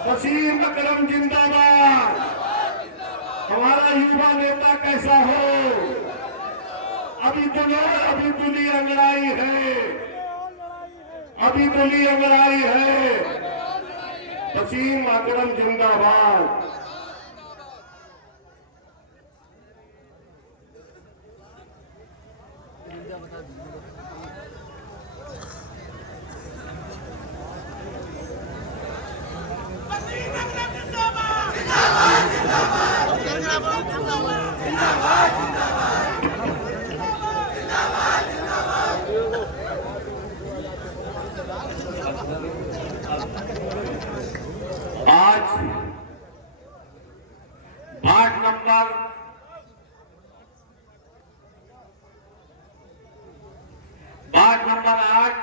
वसीम अकरम जिंदाबाद। हमारा युवा नेता कैसा हो? अभी तो ली अंगड़ाई है, अभी तो ली अंगड़ाई है। वसीम अकरम जिंदाबाद। आज वार्ड नंबर 8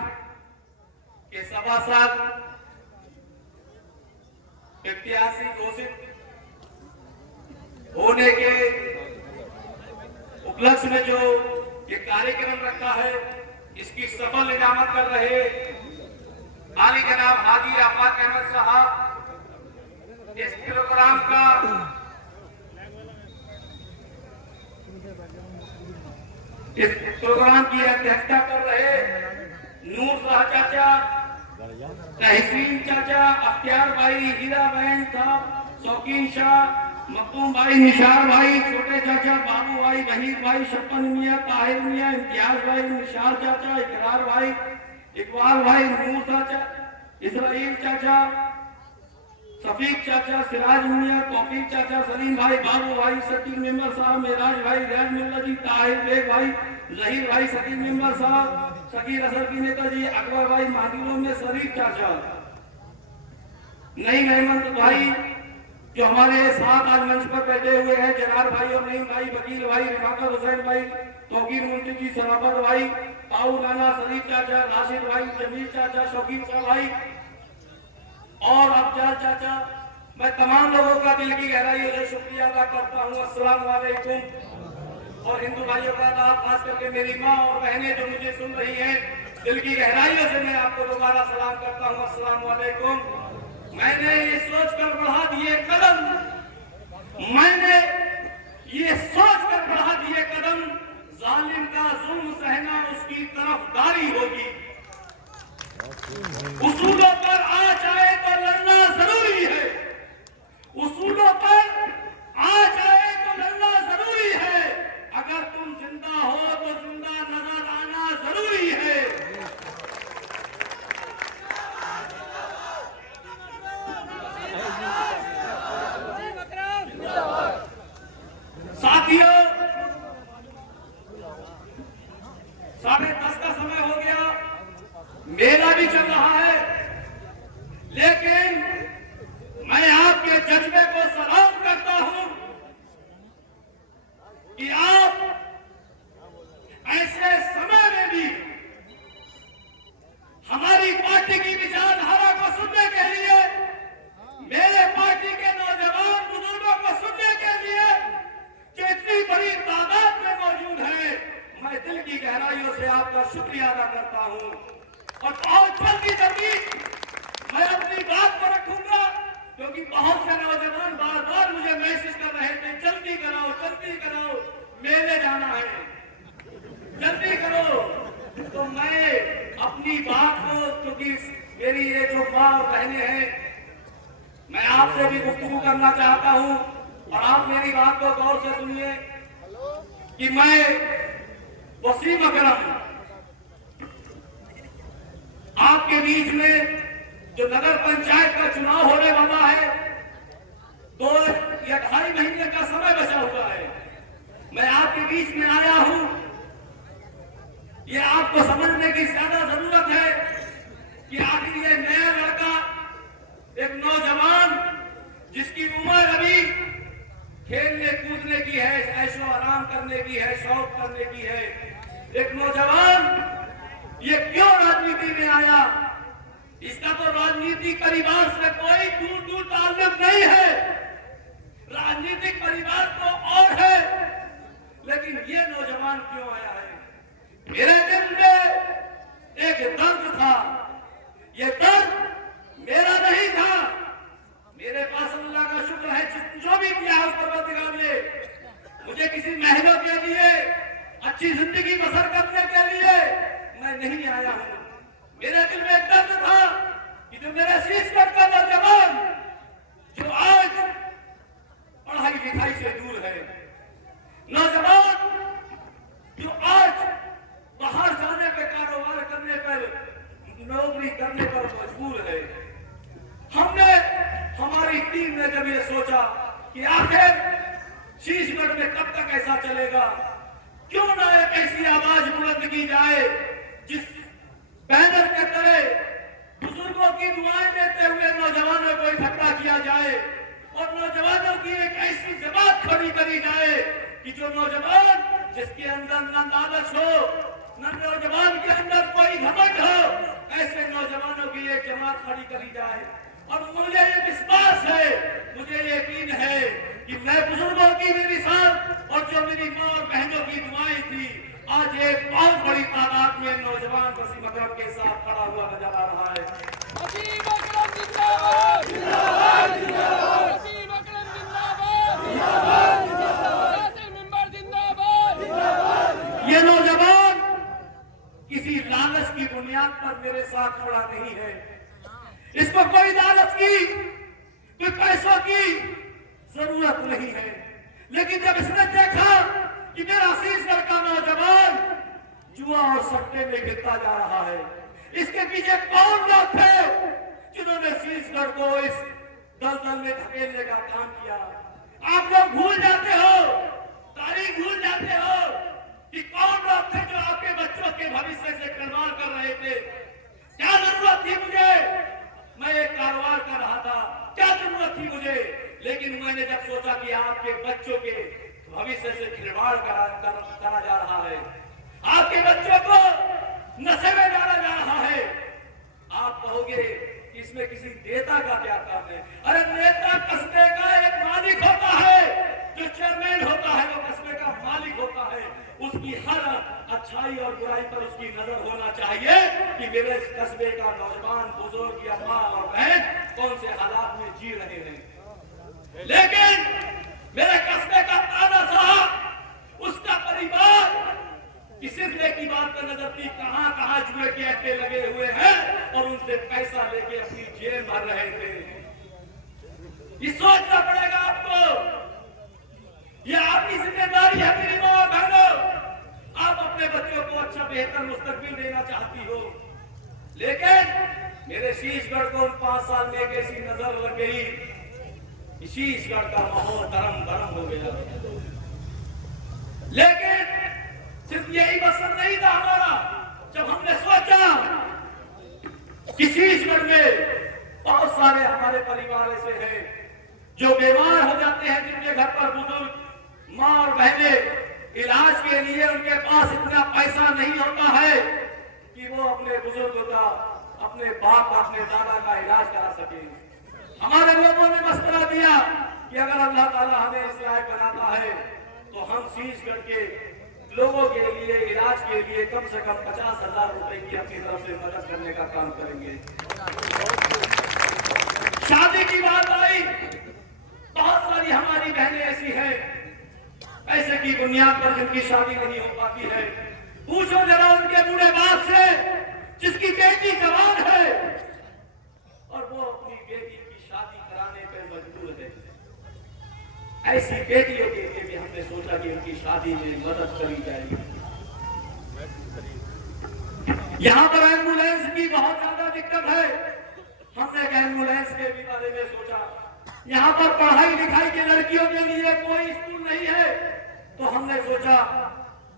के सभासद प्रत्याशी घोषित होने के उपलक्ष्य में जो ये कार्यक्रम रखा है, इसकी सफल निजामत कर रहे आली जनाब हाजी आफाक अहमद साहब, इस प्रोग्राम का इस प्रोग्राम की अध्यक्षता कर रहे नूर शाह चाचा, तहसीन चाचा, अख्तियार भाई, हीरा बहन साहब, शौकीन शाह, मखदूम भाई, निशार भाई, छोटे चाचा, बाबू भाई, वहीद भाई, शपन मियाँ, ताहिर मियाँ, इम्तियाज भाई, निशार चाचा, इकरार भाई, इकबाल भाई, नूर चाचा, इसराइल चाचा, सफीक चाचा, सिराज मियाँ, तौफीक चाचा, सलीम भाई, बाबू भाई, सकीम मेंबर साहब, मेराज भाई, रियाज मिल्ला जी, ताहिर बेग भाई, जहीर भाई, सकीम मेंबर साहब, सकीर असर की नेता जी, अकबर भाई, महादुरों में शरीफ चाचा, नईम अहमद भाई जो हमारे साथ आज मंच पर बैठे हुए हैं, जनार भाई और नईम भाई, वकील भाई, रिफाकत हुसैन भाई, तौकीर मुंशी जी, सराफत भाई, पाऊ नाना, शरीफ चाचा, राशिद भाई, जमील चाचा, शौकीन शाह भाई और अफजल चाचा, मैं तमाम लोगों का दिल की गहराइयों से शुक्रिया अदा करता हूँ। अस्सलाम वालेकुम। और हिंदू भाइयों का खास करके मेरी माँ और बहनें जो मुझे सुन रही हैं, दिल की गहराइयों से मैं आपको दोबारा सलाम करता हूँ। अस्सलाम वालेकुम। मैंने ये सोचकर बढ़ा दिए कदम, मैंने ये सोचकर बढ़ा दिए कदम, जालिम का जुल्म सहना उसकी तरफदारी होगी। उसूलों पर आ जाए तो लड़ना जरूरी है, उसूलों पर आ जाए तो लड़ना जरूरी है। अगर तुम जिंदा हो तो जिंदा नजर आना जरूरी है। साथियों, 10:30 का समय हो गया, मेला भी चल रहा है, लेकिन मैं आपके जज्बे को सलाम करता हूं कि आप ऐसे समय में भी हमारी पार्टी की विचारधारा को सुनने के लिए, मेरे पार्टी के नौजवान बुजुर्गों को सुनने के लिए जो इतनी बड़ी तादाद में मौजूद है, मैं दिल की गहराइयों से आपका शुक्रिया अदा करता हूं। और बहुत जल्दी मैं अपनी बात को रखूंगा, क्योंकि बहुत से नौजवान बार बार मुझे मैसेज कर रहे थे, जल्दी कराओ, मेले जाना है, जल्दी करो। तो मैं अपनी बात को, क्योंकि मेरी ये जो माँ और बहनें हैं, मैं आपसे भी गुफ्तगू करना चाहता हूँ और आप मेरी बात को गौर से सुनिए कि मैं वसीम अकरम आपके बीच में जो नगर पंचायत का चुनाव होने वाला है, 2 या 2.5 महीने का समय बचा हुआ है, मैं आपके बीच में आया हूं। ये आपको समझने की ज्यादा जरूरत है कि आखिर ये नया लड़का, एक नौजवान जिसकी उम्र अभी खेलने कूदने की है, ऐशो आराम करने की है, शौक करने की है, एक नौजवान ये क्यों राजनीति में आया? इसका तो राजनीतिक परिवार से कोई दूर ताल्लुक नहीं है, राजनीतिक परिवार तो और है, लेकिन ये नौजवान क्यों आया है? मेरे दिल में एक दर्द था, ये दर्द मेरा नहीं था, मजबूर है। हमने, हमारी टीम ने जब ये सोचा कि आखिर शीशगढ़ में कब तक ऐसा चलेगा, क्यों ना एक ऐसी आवाज बुलंद की जाए जिस बैनर के तले बुजुर्गों की दुआएं देते हुए नौजवानों को इकट्ठा किया जाए और नौजवानों की एक ऐसी जमात खड़ी करी जाए कि जो नौजवान जिसके अंदर न लालच हो, न नौजवान के अंदर कोई घमंड हो, ऐसे नौजवानों की एक जमात खड़ी करी जाए। और मुझे ये विश्वास है, मुझे यकीन है कि मैं बुजुर्गों की भी मिसाल और जो मेरी माँ और बहनों की दुआएं थी, आज एक बहुत बड़ी तादाद में नौजवान वसीम अकरम के साथ खड़ा हुआ नजर आ रहा है। वसीम अकरम जिंदाबाद, जिंदाबाद, जिंदाबाद। वसीम अकरम जिंदाबाद, जिंदाबाद, जिंदाबाद। यासिर मिंबर जिंदाबाद, जिंदाबाद। ये नौजवान किसी लालच की बुनियाद पर मेरे साथ खड़ा नहीं है। इसको कोई लालच की, कोई पैसों की जरूरत नहीं है। लेकिन जब इसने देखा कि मेरा शीशगढ़ का नौजवान जुआ और सट्टे में गिरता जा रहा है, इसके पीछे कौन लोग थे जिन्होंने शीशगढ़ को इस दलदल में धकेलने का काम किया। आप लोग भूल जाते हो, तारीख भूल जाते हो कि कौन लोग थे जो आपके बच्चों के भविष्य से खिलवाड़ कर रहे थे। क्या जरूरत थी मुझे, मैं एक कारोबार कर रहा था, क्या जरूरत थी मुझे, लेकिन मैंने जब सोचा कि आपके बच्चों के भविष्य से खिलवाड़ करा जा रहा है, आपके बच्चों को नशे में डाला जा रहा है, आप कहोगे इसमें किसी नेता का क्या काम है। अरे नेता कस्बे का एक मालिक होता है, जो चेयरमैन होता है वो कस्बे का मालिक होता है। उसकी हर अच्छाई और बुराई पर उसकी नजर होना चाहिए कि मेरे कस्बे का नौजवान, बुजुर्ग या माँ और बहन कौन से हालात में जी रहे हैं। लेकिन मेरे कस्बे का ताना साहब, उसका परिवार कि सिर्फ एक ही बात पर नजर थी, कहां कहां जुए के अड्डे लगे हुए हैं और उनसे पैसा लेके अपनी जेब भर रहे थे। ये सोचना पड़ेगा आपको, ये आपकी जिम्मेदारी है मेरी मां और बहनों। आप अपने बच्चों को अच्छा बेहतर मुस्तकबिल देना चाहती हो, लेकिन मेरे शीशगढ़ को 5 साल में एक ऐसी नजर लग गई कि शीशगढ़ का माहौल गरम हो गया। लेकिन सिर्फ यही मकसद नहीं था हमारा। जब हमने सोचा कि शीशगढ़ में बहुत सारे हमारे परिवार ऐसे हैं जो बीमार हो जाते हैं, जिनके घर पर बुजुर्ग माँ और बहनें इलाज के लिए उनके पास इतना पैसा नहीं होता है कि वो अपने बुजुर्ग का, अपने बाप का, अपने दादा का इलाज करा सके। हमारे लोगों ने मशवरा दिया कि अगर अल्लाह ताला हमें इस लायक बनाता है तो हम शीशगढ़ के लोगों के लिए इलाज के लिए कम से कम 50,000 रुपए की अपनी तरफ से मदद करने का काम करेंगे। शादी की बात आई, बहुत सारी हमारी बहनें ऐसी हैं पैसे की बुनियाद पर जिनकी शादी नहीं हो पाती है। पूछो जरा उनके बूढ़े बाप से जिसकी बेटी जवान है और वो अपनी बेटी की शादी कराने पर मजबूर है। ऐसी बेटियों के लिए भी हमने सोचा कि उनकी शादी में मदद करी जाएगी। यहाँ पर एम्बुलेंस की बहुत ज्यादा दिक्कत है। हमने एम्बुलेंस के भी बारे में सोचा। यहाँ पर पढ़ाई लिखाई के लड़कियों के लिए कोई स्कूल नहीं है, तो हमने सोचा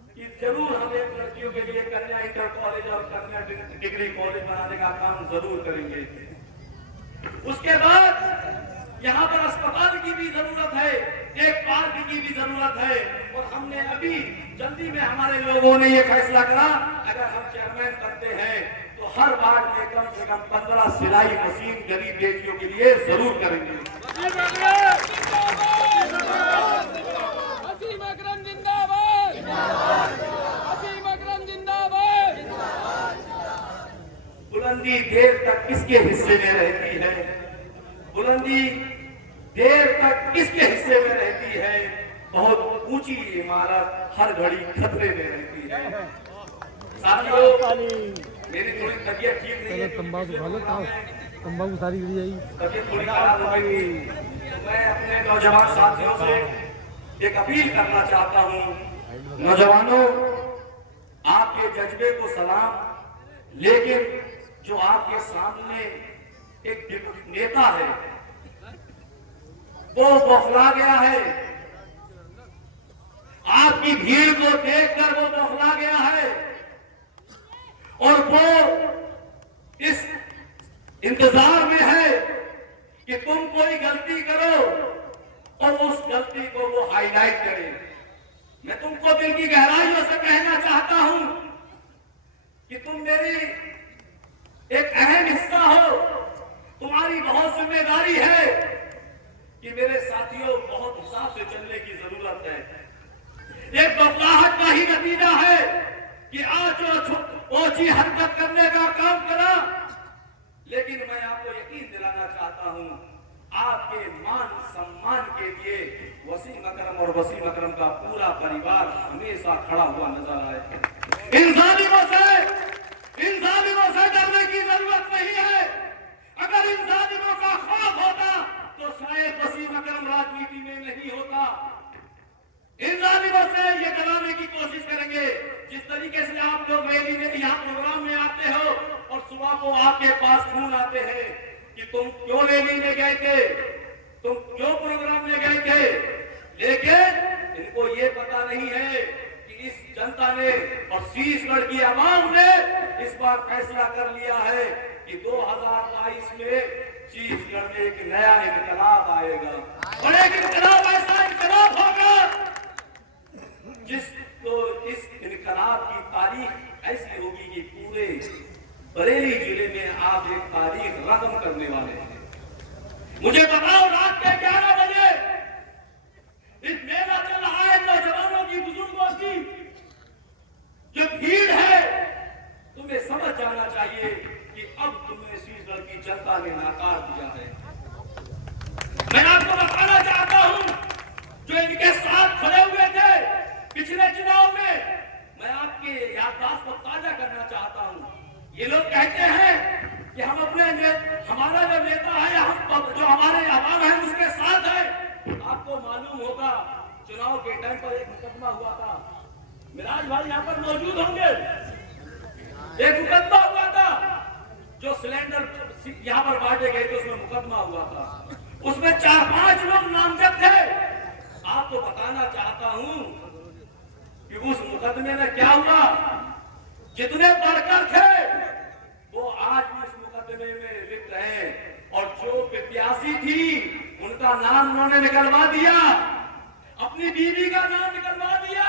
कि जरूर हम एक लड़कियों के लिए कन्या इंटर कॉलेज और कन्या डिग्री कॉलेज बनाने का काम जरूर करेंगे। उसके बाद यहाँ पर अस्पताल की भी जरूरत है, एक पार्क की भी जरूरत है। और हमने अभी जल्दी में हमारे लोगों ने ये फैसला करा, अगर हम चेयरमैन बनते हैं तो हर वार्ड में कम से कम 15 सिलाई मशीन गरीब बेटियों के लिए जरूर करेंगे। वसीम अकरम जिंदाबाद, वसीम अकरम जिंदाबाद। बुलंदी देर तक किसके हिस्से में रहती है, बुलंदी देर तक किसके हिस्से में रहती है। बहुत ऊंची इमारत हर घड़ी खतरे में रहती है। साथियों, मेरी थोड़ी तबीयत ठीक नहीं है, तंबाकू खा लो, तंबाकू सारी गिरी आई, तबीयत थोड़ी खराब हो गई। मैं अपने नौजवान साथियों से एक अपील करना चाहता हूँ। नौजवानों, आपके जज्बे को सलाम, लेकिन जो आपके सामने एक नेता है वो बौखला गया है, आपकी भीड़ को देखकर वो बौखला गया है और वो इस इंतजार में है कि तुम कोई गलती करो और उस गलती को वो हाईलाइट करे। मैं तुमको दिल की गहराइयों से कहना चाहता हूं कि तुम मेरी एक अहम हिस्सा हो, तुम्हारी बहुत जिम्मेदारी है कि मेरे साथियों बहुत हिसाब से चलने की जरूरत है। एक बदलाहट का ही नतीजा है कि आज ओछी हरकत करने का काम करा, लेकिन मैं आपको यकीन दिलाना चाहता हूं आपके मान सम्मान के लिए वसीम अकरम और वसीम अकरम का पूरा परिवार हमेशा खड़ा हुआ नजर आए। इन जालिमों से डरने की जरूरत नहीं है। अगर इन जालिमों का खौफ होता तो शायद वसीम अकरम राजनीति में नहीं होता। इन जालिमों से ये डराने की कोशिश करेंगे जिस तरीके से आप लोग रैली में यहाँ प्रोग्राम में आते हो और सुबह को आपके पास फोन आते हैं कि तुम क्यों रैली में गए थे, तुम क्यों प्रोग्राम में गए थे, लेकिन इनको ये पता नहीं है कि इस जनता ने और छत्तीसगढ़ की आवाम ने इस बार फैसला कर लिया है कि 2022 में छत्तीसगढ़ में एक नया इनकलाब आएगा और एक इनकलाब ऐसा इनकलाब होगा जिसको इस इनकलाब की तारीख ऐसी होगी कि पूरे बरेली जिले में आप एक तारीख रकम करने वाले हैं। मुझे बताओ रात के 11 बजे इस मेला चल रहा है, नौजवानों की, बुजुर्गों की जो भीड़ है, तुम्हें समझ जाना चाहिए कि अब तुम्हें छत्तीसगढ़ की जनता ने नकार दिया है। मैं आपको बताना चाहता हूं जो इनके साथ खड़े हुए थे पिछले चुनाव में, मैं आपके याददाश्त को ताजा करना चाहता हूं। ये लोग कहते हैं कि हम अपने हमारा जो नेता है, हम जो हमारे आवाम है उसके साथ है। आपको मालूम होगा चुनाव के टाइम पर एक मुकदमा हुआ था, मिराज भाई यहाँ पर मौजूद होंगे, एक मुकदमा हुआ था जो सिलेंडर यहाँ पर बांटे गए थे, उसमें मुकदमा हुआ था, उसमें 4-5 लोग नामजद थे। आपको बताना चाहता हूं कि उस मुकदमे में क्या हुआ, जितने बढ़कर थे वो आज भी उस मुकदमे में लिप्त हैं और जो प्रत्याशी थी उनका नाम उन्होंने निकलवा दिया, अपनी बीवी का नाम निकलवा दिया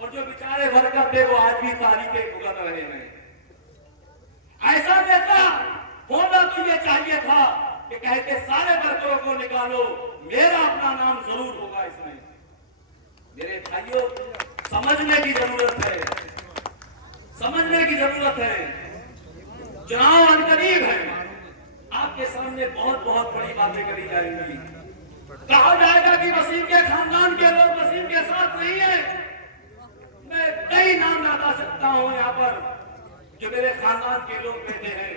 और जो बेचारे वर्कर थे वो आज भी तारीखें भुगत रहे हैं। ऐसा नेता होना तो ये चाहिए था कि कहते सारे वर्करों को निकालो, मेरा अपना नाम जरूर होगा इसमें। मेरे भाइयों, समझने की जरूरत है, समझने की जरूरत है। चुनाव अनकरीब है, आपके सामने बहुत बहुत बड़ी बातें करी जाएंगी। कहा जाएगा कि वसीम के खानदान के लोग वसीम के साथ नहीं है। मैं कई नाम बता सकता हूं यहाँ पर जो मेरे खानदान के लोग बैठे हैं।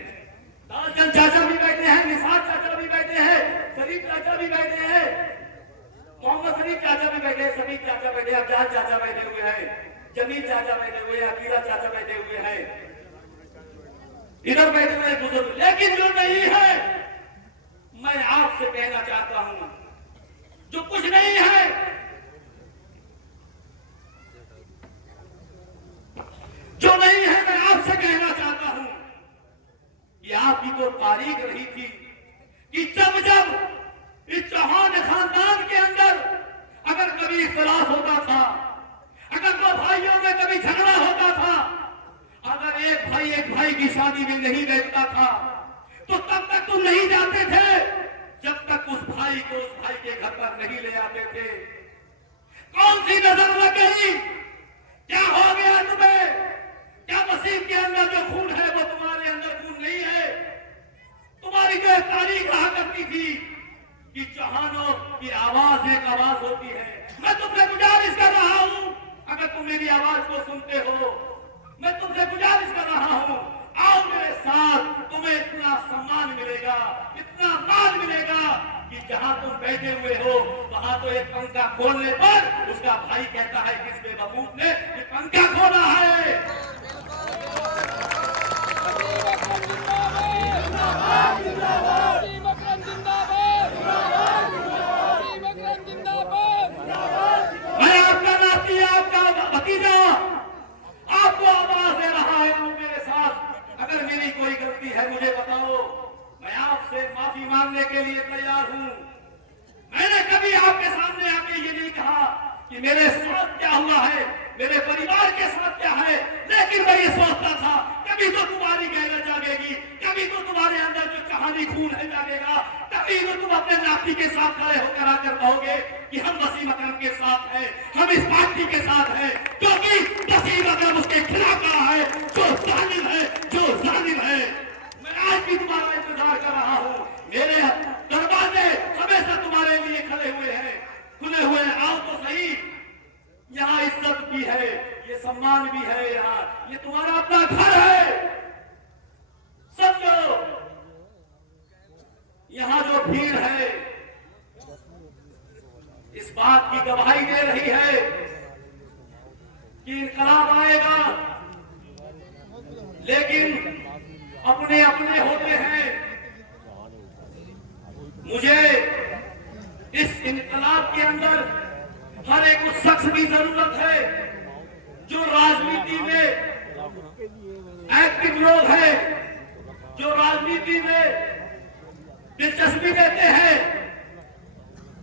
दालचंद चाचा भी बैठे हैं, निसार चाचा भी बैठे हैं, शरीफ चाचा भी बैठे हैं, मोहम्मद शरीफ चाचा भी बैठे हैं, समीर चाचा बैठे हैं, अफजाल चाचा बैठे हुए हैं, जमील चाचा बैठे हुए हैं, अकीला चाचा बैठे हुए हैं, इधर बैठे हुए बुजुर्ग। लेकिन जो नहीं है, मैं आपसे कहना चाहता हूं जो कुछ नहीं है, जो नहीं है, मैं आपसे कहना चाहता हूं कि आपकी तो तारीख रही थी कि जब जब इस चौहान खानदान के अंदर अगर कभी इख्तिलाफ होता था, अगर दो भाइयों में कभी झगड़ा होता था, अगर एक भाई की शादी में नहीं बैठता था तो तब तक तुम नहीं जाते थे जब तक उस भाई को उस भाई के घर पर नहीं ले आते थे। कौन सी नजर लग गई? क्या हो गया तुम्हें? क्या वसीम के अंदर जो खून है वो तुम्हारे अंदर खून नहीं है? तुम्हारी जो तारीख कहा करती थी कि चौहानों की आवाज एक आवाज होती है। मैं तुमसे गुजारिश कर रहा हूं, अगर तुम मेरी आवाज को सुनते हो, मैं तुमसे गुजारिश कर रहा हूं, आओ मेरे साथ, तुम्हें इतना सम्मान मिलेगा, इतना मान मिलेगा कि जहां तुम बैठे हुए हो वहां तो एक पंखा खोलने पर उसका भाई कहता है किस बेवकूफ ने ये पंखा खोला है। वसीम अकरम जिंदाबाद, वसीम अकरम जिंदाबाद। मैं आपका नाती, आपका भतीजा आपको आवाज दे रहा हूं मेरे साथ। अगर मेरी कोई गलती है मुझे बताओ, मैं आपसे माफी मांगने के लिए तैयार हूं। मैंने कभी आपके सामने आके ये नहीं कहा कि मेरे साथ क्या हुआ है, मेरे परिवार के साथ क्या है, लेकिन मैं ये सोचता था कभी तो तुम्हारी गैरत जागेगी, कभी तो तुम्हारे अंदर जो कहानी खून है जागेगा, तभी तो तुम अपने नाती के साथ खड़े होकर आकर कहोगे कि हम वसीम अकरम के साथ हैं, हम इस पार्टी के साथ हैं, क्योंकि वसीम अकरम उसके खिलाफ रहा है जो जालिम है, जो जालिम है। मैं आज भी तुम्हारा इंतजार कर रहा हूँ। मेरे दरवाजे हमेशा तुम्हारे लिए खड़े हुए हैं, खुले हुए हैं। आओ तो सही। यहाँ इज्जत भी है, ये सम्मान भी है, यहाँ ये तुम्हारा अपना घर है। समझो, यहाँ जो भीड़ है इस बात की गवाही दे रही है कि इनकलाब आएगा, लेकिन अपने अपने होते हैं। मुझे इस इनकलाब के अंदर हर एक उस शख्स की जरूरत है जो राजनीति में एक्टिव लोग हैं, जो राजनीति में दिलचस्पी लेते हैं।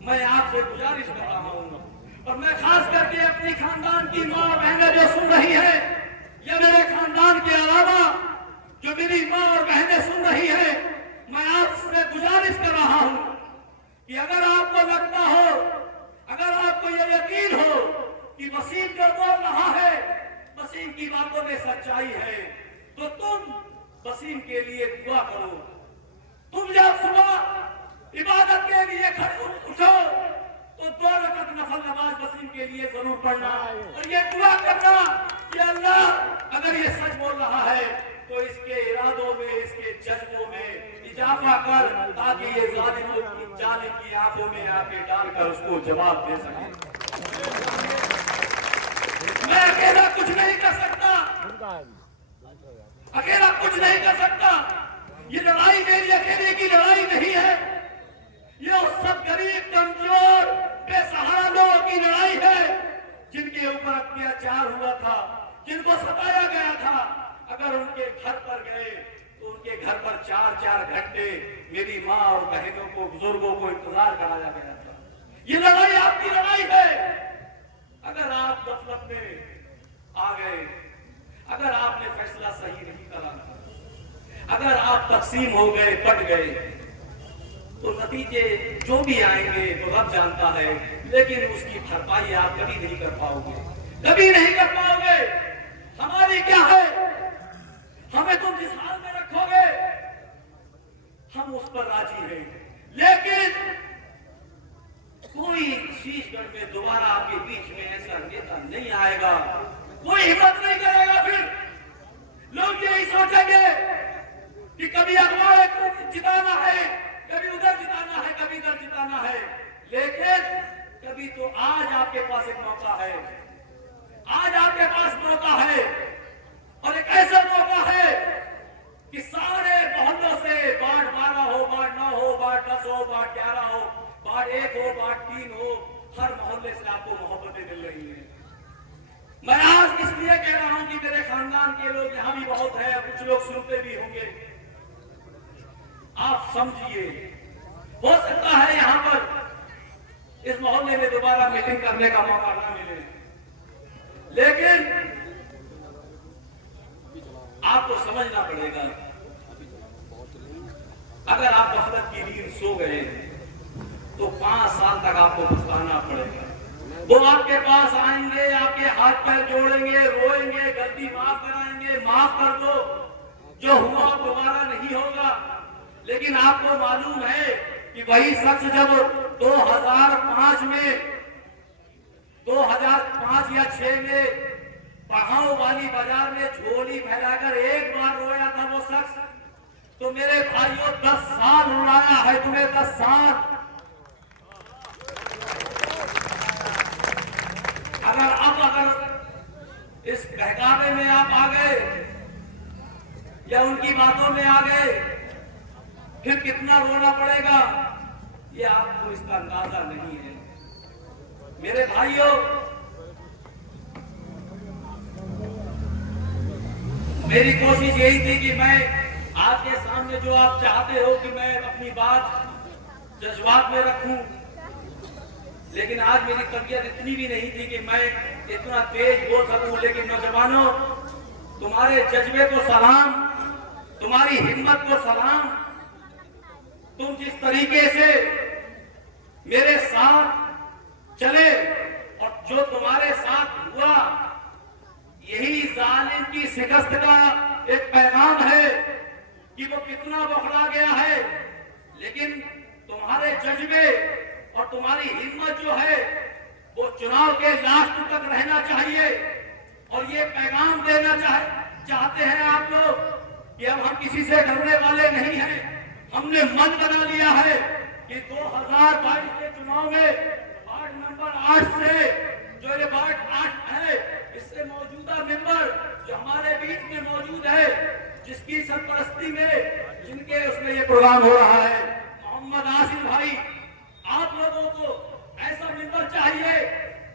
मैं आपसे गुजारिश कर रहा हूं, और मैं खास करके अपनी खानदान की माँ और बहनें जो सुन रही है, या मेरे खानदान के अलावा जो मेरी माँ और बहनें सुन रही है, मैं आपसे गुजारिश कर रहा हूं कि अगर आपको लगता हो, अगर आपको यह यकीन हो कि वसीम जो बोल रहा है वसीम की बातों में सच्चाई है, तो तुम वसीम के लिए दुआ करो। तुम जब सुबह इबादत के लिए खड़े उठो तो 2 रकात नफल नमाज वसीम के लिए जरूर पढ़ना, और ये दुआ करना कि अल्लाह अगर ये सच बोल रहा है तो इसके इरादों में, इसके जज्बों में इजाफा कर, ताकि ये जालिम की आंखों में आके डालकर उसको जवाब दे सके। मैं अकेला कुछ नहीं कर सकता, अकेला कुछ नहीं कर सकता। ये लड़ाई मेरी अकेले की लड़ाई नहीं है, ये उस सब गरीब, कमजोर, बेसहारा लोगों की लड़ाई है जिनके ऊपर अत्याचार हुआ था, जिनको सताया गया था। अगर उनके घर पर गए तो उनके घर पर 4-4 घंटे मेरी माँ और बहनों को, बुजुर्गों को इंतजार कराया गया था। ये लड़ाई आपकी लड़ाई है। अगर आप गफलत में आ गए, अगर आपने फैसला सही नहीं करा, अगर आप तकसीम हो गए, कट गए, तो नतीजे जो भी आएंगे तो रब जानता है, लेकिन उसकी भरपाई आप कभी नहीं कर पाओगे, कभी नहीं कर पाओगे। हमारी क्या है, हमें तुम जिस हाल में रखोगे हम उस पर राजी हैं, लेकिन कोई शीशगढ़ में दोबारा आपके बीच में ऐसा नेता नहीं आएगा, कोई हिम्मत नहीं करेगा। फिर लोग यही सोचेंगे कि कभी अगवाड़े को जिताना है, कभी उधर जिताना है, कभी इधर जिताना है, लेकिन कभी तो आज आपके पास एक मौका है, आज आपके पास मौका है, और एक ऐसा मौका है कि सारे मोहल्लों से वार्ड 12 हो, वार्ड 9 हो, वार्ड 10 हो, वार्ड 11 हो, वार्ड 1 हो, वार्ड 3 हो, हर मोहल्ले से आपको मोहब्बतें मिल रही हैं। मैं आज इसलिए कह रहा हूं कि मेरे खानदान के लोग यहां भी बहुत है, कुछ लोग सुनते भी होंगे। आप समझिए, हो सकता है यहां पर इस मोहल्ले में दोबारा मीटिंग करने का मौका न मिले, लेकिन आपको समझना पड़ेगा, अगर आप गफलत की नींद सो गए तो 5 साल तक आपको पछताना पड़ेगा। वो आपके पास आएंगे, आपके हाथ पैर जोड़ेंगे, रोएंगे, गलती माफ कराएंगे, माफ कर दो, जो हुआ दोबारा नहीं होगा। लेकिन आपको मालूम है कि वही शख्स जब 2005 या 6 में पहाड़ों वाली बाजार में झोली फैलाकर एक बार रोया था वो शख्स, तो मेरे भाइयों 10 साल रुलाया है तुम्हें, 10 साल। अगर इस बहकावे में आप आ गए या उनकी बातों में आ गए फिर कितना रोना पड़ेगा, ये आपको इसका अंदाजा नहीं है। मेरे भाइयों, मेरी कोशिश यही थी कि मैं आपके सामने जो आप चाहते हो कि मैं अपनी बात जज्बात में रखूं, लेकिन आज मेरी तबीयत इतनी भी नहीं थी कि मैं इतना तेज बोल सकूं। लेकिन नौजवानों, तुम्हारे जज्बे को सलाम, तुम्हारी हिम्मत को सलाम। तुम जिस तरीके से मेरे साथ चले और जो तुम्हारे साथ हुआ, यही जालिम की शिकस्त का एक पैगाम है कि वो कितना बौखला गया है। लेकिन तुम्हारे जज्बे और तुम्हारी हिम्मत जो है वो चुनाव के लास्ट तक रहना चाहिए। और ये पैगाम देना चाहते हैं आप लोग कि अब हम किसी से डरने वाले नहीं हैं। हमने मन बना लिया है कि 2022 के चुनाव में वार्ड नंबर 8 से जो ये वार्ड 8 है, इससे मौजूदा मेंबर जो हमारे बीच में मौजूद है, जिसकी सरपरस्ती में जिनके उसमें ये प्रोग्राम हो रहा है, मोहम्मद आसिफ भाई, आप लोगों को ऐसा मेंबर चाहिए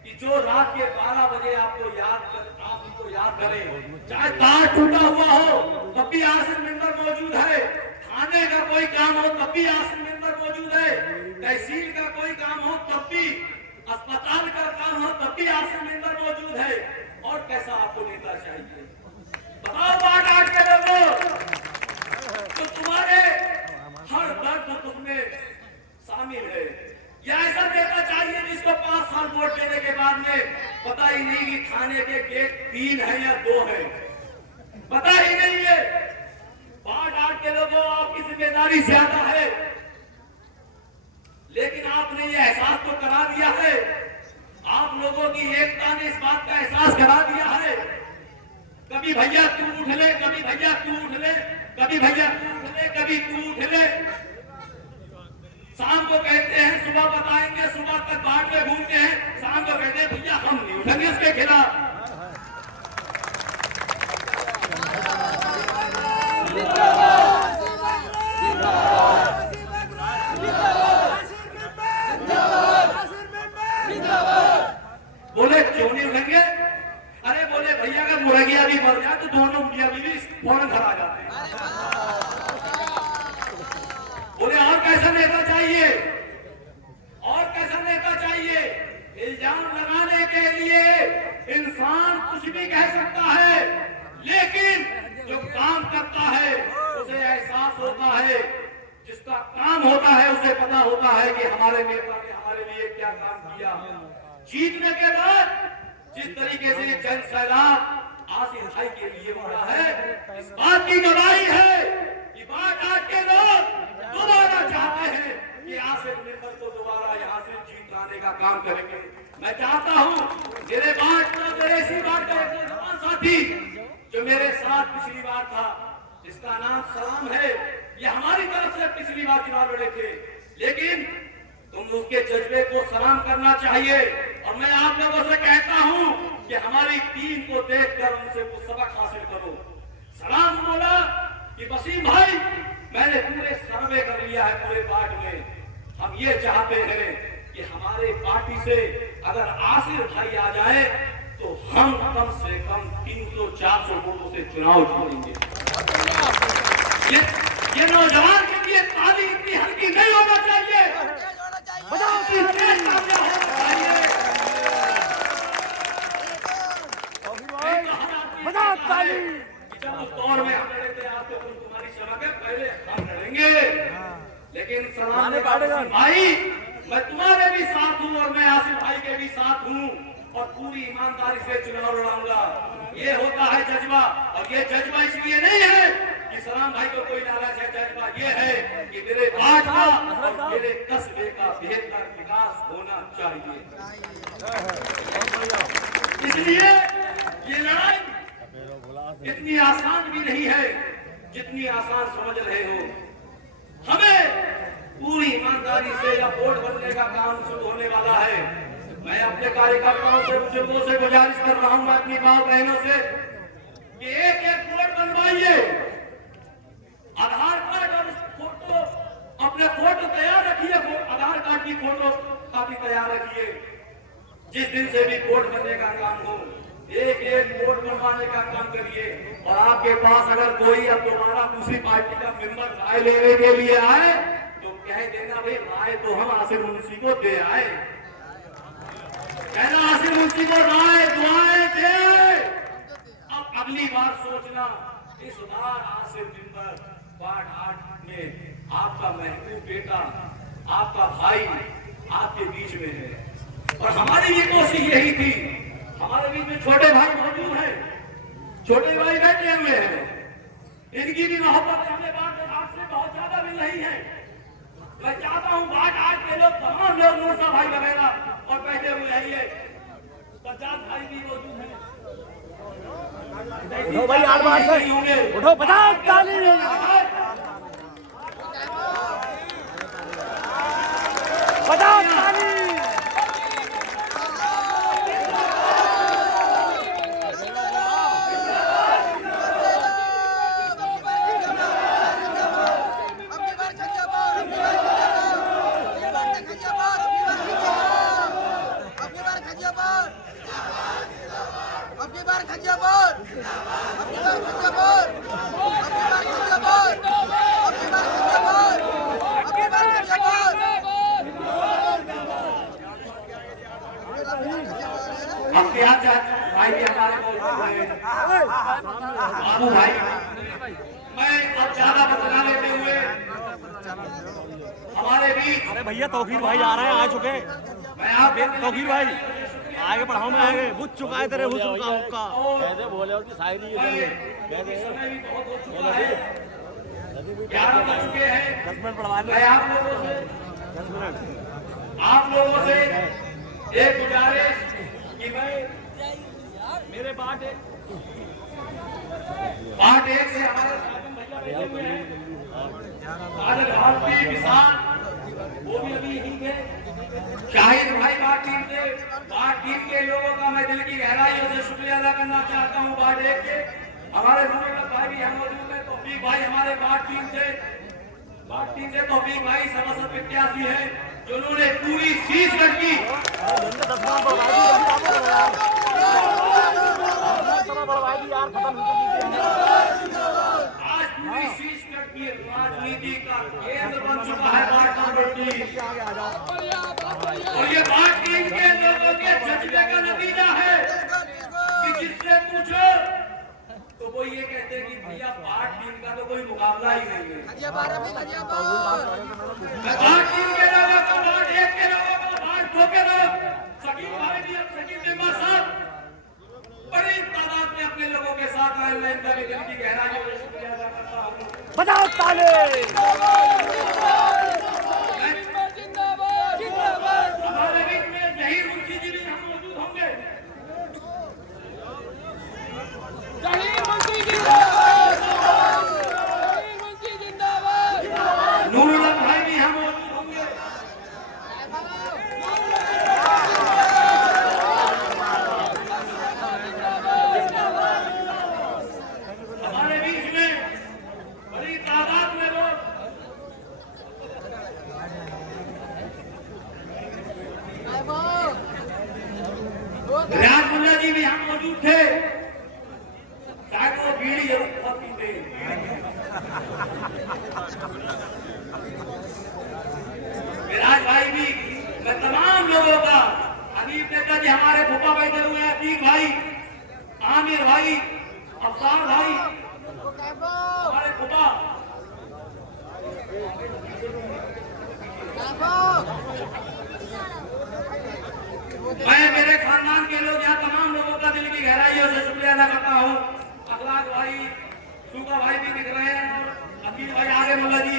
कि जो रात के 12 बजे आप उनको याद करें। चाहे तार टूटा हुआ हो तब भी आसिफ मेंबर मौजूद है, थाने का कोई काम हो तब भी आसिफ मेंबर मौजूद है, तहसील का कोई काम हो तब भी, अस्पताल का काम हो तब भी आसिफ मेंबर मौजूद है। और कैसा आपको नेता चाहिए? बताओ वार्ड 8 के लोगों, तो तुम्हारे हर दर्द दुख में शामिल है। या ऐसा नेता चाहिए जिसको 5 साल वोट देने के बाद में पता ही नहीं कि थाने के गेट 3 है या 2 है, पता ही नहीं है। वार्ड 8 के लोगों, आपकी जिम्मेदारी ज्यादा है, लेकिन आपने ये एहसास तो करा दिया है, आप लोगों की एकता ने इस बात का एहसास करा दिया है। कभी भैया तू उठ ले, कभी भैया तू उठ ले, कभी भैया तू उठ ले, कभी तू उठ ले। शाम को कहते हैं सुबह बताएंगे, सुबह तक बाढ़ में घूमते हैं, शाम को कहते हैं भैया हम नहीं उठेंगे इसके खिलाफ। बोले क्यों नहीं उठेंगे? अरे बोले भैया का मुर्गिया भी मर जाए तो दोनों मियां बीवी फौरन घर आ जाते हैं। बोले और कैसा नेता चाहिए? और कैसा नेता चाहिए? इल्जाम लगाने के लिए इंसान कुछ भी कह सकता है, लेकिन जो काम करता है उसे एहसास होता है, जिसका काम होता है उसे पता होता है कि हमारे नेता ने हमारे लिए क्या काम किया। जीतने के बाद जिस तरीके से जन सैलाब आसिफ भाई के लिए हुआ है, इस बात की गवाही है कि वार्ड 8 के लोग दोबारा चाहते हैं कि आसिफ मेंबर को दोबारा यहाँ से जीत लाने का काम करेंगे। मैं चाहता हूँ मेरे इसी वार्ड का एक नौजवान साथी जो मेरे साथ पिछली बार था, जिसका नाम सलाम है, ये हमारी तरफ से पिछली बार चुनाव लड़े थे, लेकिन तुम उसके जज्बे को सलाम करना चाहिए। और मैं आप लोगों से कहता हूं कि हमारी टीम को देखकर उनसे वो सबक हासिल करो। सलाम बोला कि वसीम भाई, मैंने पूरे सर्वे कर लिया है पूरे वार्ड में, हम ये चाहते हैं कि हमारे पार्टी से अगर आसिफ भाई आ जाए तो हम कम से कम 300-400 वोटों से चुनाव जीतेंगे। ये नौजवान के लिए ताली इतनी हल्की नहीं होना चाहिए, जब उस दौर में हम लड़े थे आप तो तुम्हारी सभा के पहले हम लड़ेंगे, लेकिन सलाम भाई मैं तुम्हारे भी साथ हूँ और मैं आसिफ भाई के भी साथ हूँ और पूरी ईमानदारी से चुनाव लड़ाऊंगा। ये होता है जज्बा, और ये जज्बा इसलिए नहीं है कि सलाम भाई को कोई नाराज है, जज्बा ये है कि मेरे वार्ड का और मेरे कस्बे का बेहतर विकास होना चाहिए। इसलिए ये लड़ाई इतनी आसान भी नहीं है जितनी आसान समझ रहे हो। हमें पूरी ईमानदारी से या वोट बनने का काम शुरू होने वाला है। मैं अपने कार्यकर्ताओं से, बुजुर्गों से गुजारिश कर रहा हूं, मैं अपनी माँ बहनों से कि एक एक वोट बनवाइए, आधार कार्ड और फोटो अपने फोटो तैयार रखिए, आधार कार्ड की फोटो काफी तैयार रखिए। जिस दिन से भी वोट बनने का काम हो, एक एक वोट बनवाने का काम करिए। और आपके पास अगर कोई अब दोबारा दूसरी पार्टी का मेंबर राय लेने के लिए आए तो कह देना भाई राय तो हम आसिफ मुंशी को दे आए, कहना आसिफ मुंशी को राय दुआएं दे। अब अगली बार सोचना, इस बार आसिफ मेंबर वार्ड 8 में आपका महबूब बेटा, आपका भाई आपके बीच में है। और हमारी ये कोशिश यही थी, हमारे बीच में छोटे भाई मौजूद हैं, छोटे भाई बैठे हुए हैं, इनकी भी मोहब्बत हमें बात 8 से बहुत ज्यादा मिल रही है। मैं चाहता हूँ बात 8 के लोग, तमाम लोग, मूसा भाई वगैरह और बैठे हुए हैं, ये 50 भाई भी मौजूद हैं। उठो भाई 8 बार से होंगे, उठो 50 ताली 50 ताली। अब क्या भाई भी हमारे बाबू भाई, मैं अब ज्यादा बतला लेते हुए हमारे बीच, अरे भैया तौकीर भाई आ रहे हैं, आ चुके। मैं आप तौकीर भाई आगे बढ़ाओ, मैं आगे बुझ चुका है तेरे हुस्न का हुक्का। कहते बोले और की शायरी कहते समय भी बहुत हो चुका है, 11 बज चुके हैं। 10 मिनट बढ़वा लो, मैं आप लोगों से 10 मिनट। आप लोगों से एक गुजारिश कि मैं मेरे पार्ट 1 से हमारे भैया बैठे हुए हैं, साजद भारती विशाल वो भी अभी यहीं थे, शाहिद भाई बात टीम के लोगों का मैं दिल की गहराइयों से शुक्रिया अदा करना चाहता हूँ। बात 1 के हमारे भाई भी हम मौजूद है, तौफीक भाई हमारे बात टीम से तौफीक भाई सभासद प्रत्याशी है, जिन्होंने पूरी शीशगढ़ की आज पूरी शीशगढ़ की राजनीति का केंद्र बन चुका है बात नंबर 3। और ये बात टीम के लोगों के जज्बे का नतीजा है कि जिससे पूछो तो वो ये कहते हैं कि भैया बात टीम का तो कोई मुकाबला ही नहीं है। बात टीम के लोगों का, बात 1 के लोगों का, बात 2 के लोग, शकील भाई भी, शकील मेंबर साहब बड़ी तादाद में अपने लोगों के साथ आए हुए, इनका भी दिल की गहराइयों से शुक्रिया अदा करता हूँ। 50 ताली। हमारे बीच में जहीर मुंशी जी भी हम मौजूद होंगे। नूरुल्लाह भाई भी हम मौजूद होंगे। हमारे बीच में बड़ी तादाद में लोग, रियाज मुल्ला जी भी हम मौजूद थे, शायद वो बीड़ी जरूर बहुत पीते। विराज भाई भी, मैं तमाम लोगों का, हनीफ नेता जी हमारे फूफा बैठे हुए हैं, अतीक भाई, आमिर भाई, अफसार भाई, हमारे फूफा, मैं मेरे खानदान के लोग, यहाँ तमाम लोगों का दिल की गहराइयों से शुक्रिया अदा करता हूँ। अखलाक भाई, सूखा भाई भी दिख रहे हैं, और अकील भाई आगे मुल्ला जी।